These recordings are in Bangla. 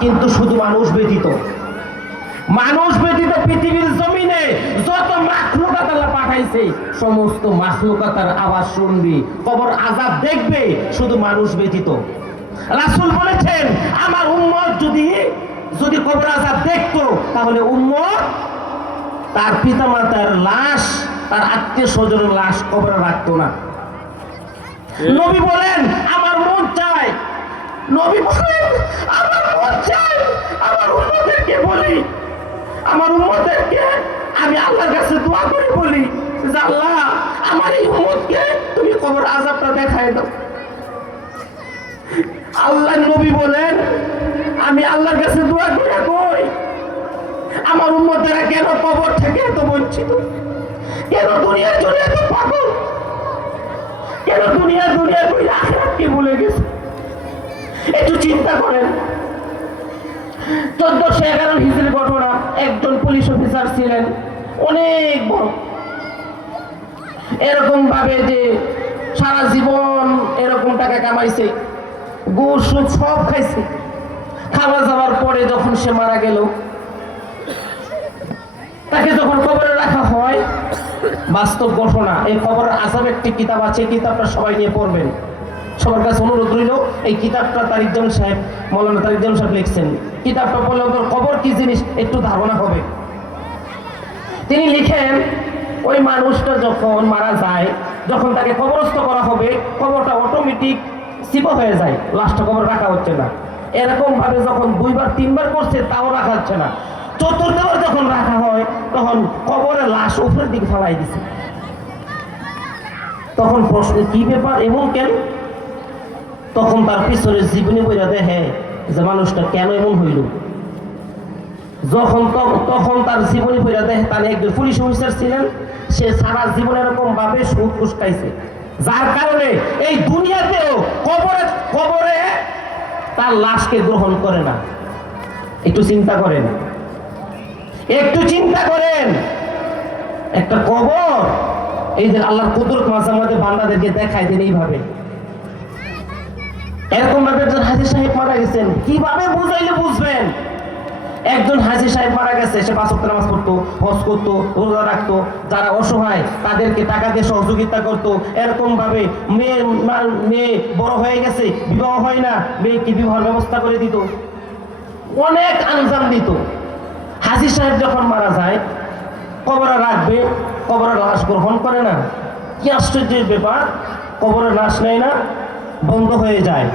কিন্তু শুধু মানুষ ব্যতীত পৃথিবীর জমিনে যত মাখলুকাত আল্লাহ পাঠাইছে সমস্ত মাখলুকাতের আওয়াজ শুনবে, কবর আযাব দেখবে, শুধু মানুষ ব্যতীত। রাসূল বলেছেন আমার উম্মত যদি কবর আযাব দেখতো তাহলে উম্মত তার পিতামাতার লাশ, তার আত্মীয় স্বজনের লাশ কবরে রাখতো না। নবী বলেন আমার মন চায়, নবী বলেন আমার মন চায় আমার উম্মতদেরকে বলি, আমার উম্মতদেরকে আমি আল্লাহর কাছে দোয়া করে বলি যে আল্লাহ আমার এই উম্মতকে তুমি কবর আযাবটা দেখায় দাও। আল্লাহর নবী বলেন আমি আল্লাহর কাছে দোয়া করে কই আমার উম্মতেরা কেন কবর থেকে এত বঞ্চিত, কেন দুনিয়ার জন্য এত পাগল, কেন দুনিয়া কই আখিরাতকে ভুলে গেছে। একটু চিন্তা করেন 1411 হিজরি ঘটনা। একজন পুলিশ অফিসার ছিলেন অনেক বড়, এরকম ভাবে যে সারা জীবন এরকম টাকা কামাইছে, ঘুষ সুদ সব খাইছে। খাওয়া যাওয়ার পরে যখন সে মারা গেল, তাকে যখন কবরে রাখা হয়, বাস্তব ঘটনা, এই কবরের আযাব একটি কিতাব আছে, কিতাবটা সবাই নিয়ে পড়বেন। সবার কাছে অনুরোধ রইল, এই কিতাবটা মৌলানা তারিকজামান সাহেব লিখছেন। কিতাবটা পড়লে ওদের কবর কি জিনিস একটু ধারণা হবে। তিনি লিখেন ওই মানুষটা যখন মারা যায়, যখন তাকে কবরস্থ করা হবে, কবরটা অটোমেটিক চিপা হয়ে যায়, লাশটা কবর রাখা হচ্ছে না। এরকম ভাবে যখন 2বার 3বার করছে তাও রাখা হচ্ছে না। 4র্থবার যখন রাখা হয় তখন কবরের লাশ উপরের দিকে ফেলাই দিছে। তখন প্রশ্ন কি ব্যাপার, এমন কেন? তখন তার পিছনের জীবনী বইরা দেখে যে মানুষটা কেন এমন হইল। তখন তার জীবনী বইরা দেখে তার একজন পুলিশ অফিসার ছিলেন, সে সারা জীবন এরকম ভাবে সুদ উস্কাইছে, যার কারণে এই দুনিয়াতেও কবরে তার লাশকে গ্রহণ করে না। একটু চিন্তা করেন, একটা কবর, এই যে আল্লাহর কুদরত মাঝে মাঝে বান্দাদেরকে দেখায় দেন এইভাবে। এরকম ভাবে একজন হাজী সাহেব মারা গেছেন, কিভাবে বুঝাইলে বুঝবেন? একজন হাজী সাহেব মারা গেছে, সে 5 ওয়াক্ত নামাজ পড়তো, হজ করতো, রোজা রাখতো, যারা অসহায় তাদেরকে টাকা দিয়ে সহযোগিতা করতো। এরকম ভাবে মেয়ে বড় হয়ে গেছে, বিবাহ হয় না, মেয়েকে বিবাহের ব্যবস্থা করে দিত, অনেক আঞ্জাম দিত। হাজী সাহেব যখন মারা যায়, কবরে রাখবে, কবরের লাশ গ্রহণ করে না। কি আশ্চর্যের ব্যাপার, কবরের লাশ নেয় না, বন্ধ হয়ে যায়।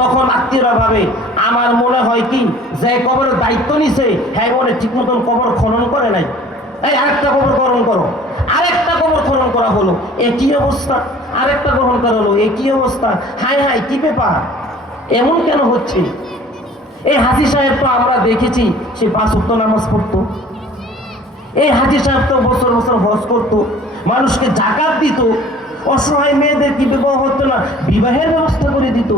তখন আত্মীয়রা ভাবে, আমার মনে হয় কি যে কবরের দায়িত্ব নিছে হ্যাঁ মনে ঠিক মতন কবর খনন করে নাই, এই আরেকটা কবর গ্রহণ করো। আরেকটা কবর খনন করা হলো, একই অবস্থা। আরেকটা গ্রহণ করা হলো, একই অবস্থা। হায় হায়, কি ব্যাপার, এমন কেন হচ্ছে? এই হাজী সাহেব তো আমরা দেখেছি সে 5 ওয়াক্ত নামাজ পড়তো, এই হাজী সাহেব তো বছর বছর হজ করতো, মানুষকে যাকাত দিত, অসহায় মেয়েদের কি বিবাহ হতো না, বিবাহের ব্যবস্থা করে দিত।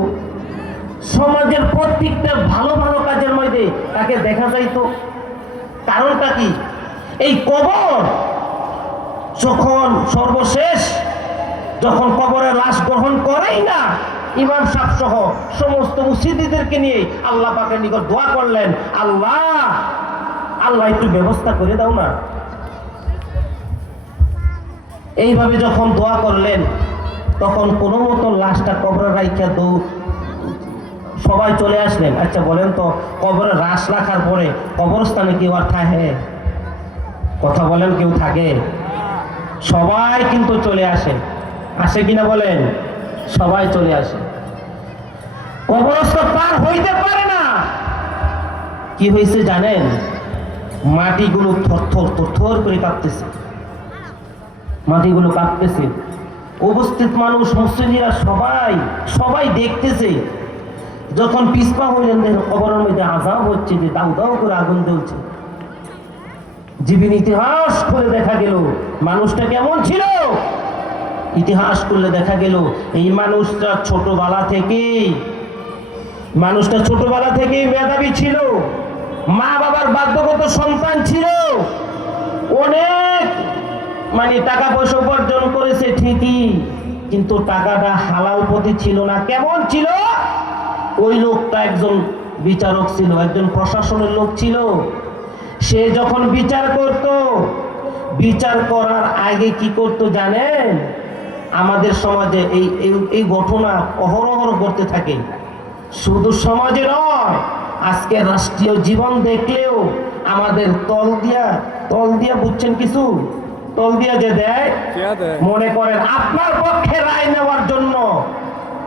সমাজের প্রত্যেকটা ভালো ভালো কাজের মধ্যে তাকে দেখা যাইতো। কারণটা কি? এই কবর যখন সর্বশেষ যখন কবরের লাশ গ্রহণ করেই না, ইমাম সাহেব সহ সমস্ত মুসল্লিদেরকে নিয়ে আল্লাহ পাকের নিকট দোয়া করলেন, আল্লাহ একটু ব্যবস্থা করে দাও না। এইভাবে যখন দোয়া করলেন, তখন কোনো মতো লাশটা কবরে রাইখা সবাই চলে আসলেন। আচ্ছা বলেন তো, কবরে লাশ রাখার পরে কবরস্থানে কেউ আর থাকে? কথা বলেন, কেউ থাকে? সবাই কিন্তু চলে আসে কিনা বলেন? সবাই চলে আসে। কবরস্থ পার হইতে পারে না। কি হয়েছে জানেন? মাটিগুলো থরথর করে কাঁপতেছে, মাটিগুলো কাঁপতেছে। উপস্থিত মানুষ, মুসল্লিরা সবাই দেখতেছে। যখন পিছপা হইলেন, কবরের মধ্যে আযাব হচ্ছে, যে দাউ দাউ করে আগুন জ্বলছে। জীবন ইতিহাস করে দেখা গেল মানুষটা কেমন ছিল। ইতিহাস করলে দেখা গেল এই মানুষটা ছোটবেলা থেকেই মেধাবী ছিল, মা বাবার বাধ্যগত সন্তান ছিল, অনেক টাকা পয়সা উপার্জন করেছে ঠিকই, কিন্তু টাকাটা হালাল পথে ছিল না। কেমন ছিল? ওই লোকটা একজন বিচারক ছিল, একজন প্রশাসনের লোক ছিল। সে যখন বিচার করত, বিচার করার আগে কি করত জানেন? আমাদের সমাজে এই ঘটনা অহরহ করতে থাকে। শুধু সমাজে নয়, আজকে রাষ্ট্রীয় জীবন দেখলেও আমাদের তল দিয়া বুঝছেন কিছু, তল দিয়া যে দেয়, মনে করেন আপনার পক্ষে রায় নেওয়ার জন্য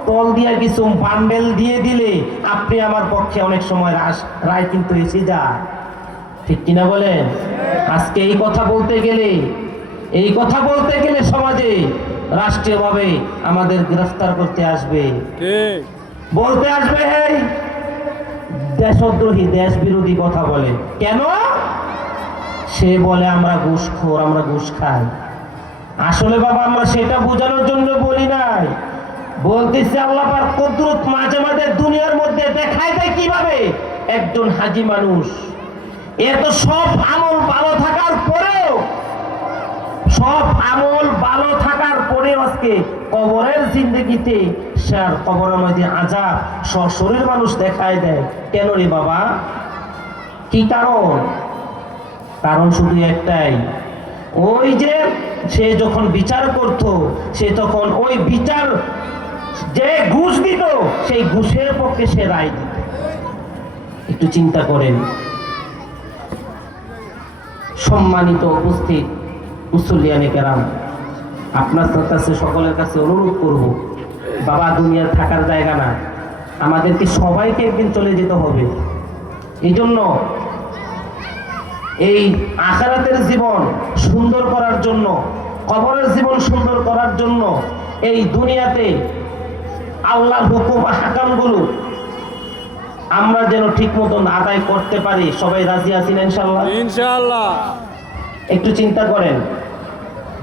তল দিয়া কিছু বান্ডেল দিয়ে দিলে আপনি আমার পক্ষে অনেক সময় রায় কিন্তু এসে যায়। ঠিক কিনা বলেন? আজকে এই কথা বলতে গেলে সমাজে রাষ্ট্রীয়ভাবে আমাদের গ্রেফতার করতে আসবে, বলতে আসবে এই দেশদ্রোহী, দেশ বিরোধী কথা বলে। কেন? সে বলে আমরা ঘুষখোর, আমরা ঘুষ খাই। আসলে বাবা আমরা সেটা বোঝানোর জন্য বলি নাই, বলতেছি আল্লাহ পাক কুদরত মাঝে মাঝে দুনিয়ার মধ্যে দেখায় দেয় কিভাবে একজন হাজি মানুষ এত সব আমল ভালো থাকার পরেও আজকে কবরের জিন্দগিতে সে আর কবরের মধ্যে আযাব সশরীর মানুষ দেখায় দেয়। কেন রে বাবা? কি কারণ শুধু একটাই, ওই যে সে যখন বিচার করত, সে তখন ওই বিচার যে ঘুষ দিত, সেই ঘুষের পক্ষে সে রায় দিত। একটু চিন্তা করেন। সম্মানিত উপস্থিত মুসল্লিয়ানে কেরাম, আপনার কাছে সকলের কাছে অনুরোধ করব, বাবা দুনিয়ার থাকার জায়গা না, আমাদেরকে সবাইকে একদিন চলে যেতে হবে। এই জন্য এই আখিরাতের জীবন সুন্দর করার জন্য, কবরের জীবন সুন্দর করার জন্য এই দুনিয়াতে আল্লাহর হুকুম হাকামগুলো আমরা যেন ঠিক মতন আদায় করতে পারি। সবাই রাজি আছেন ইনশাআল্লাহ? ইনশাআল্লাহ। একটু চিন্তা করেন।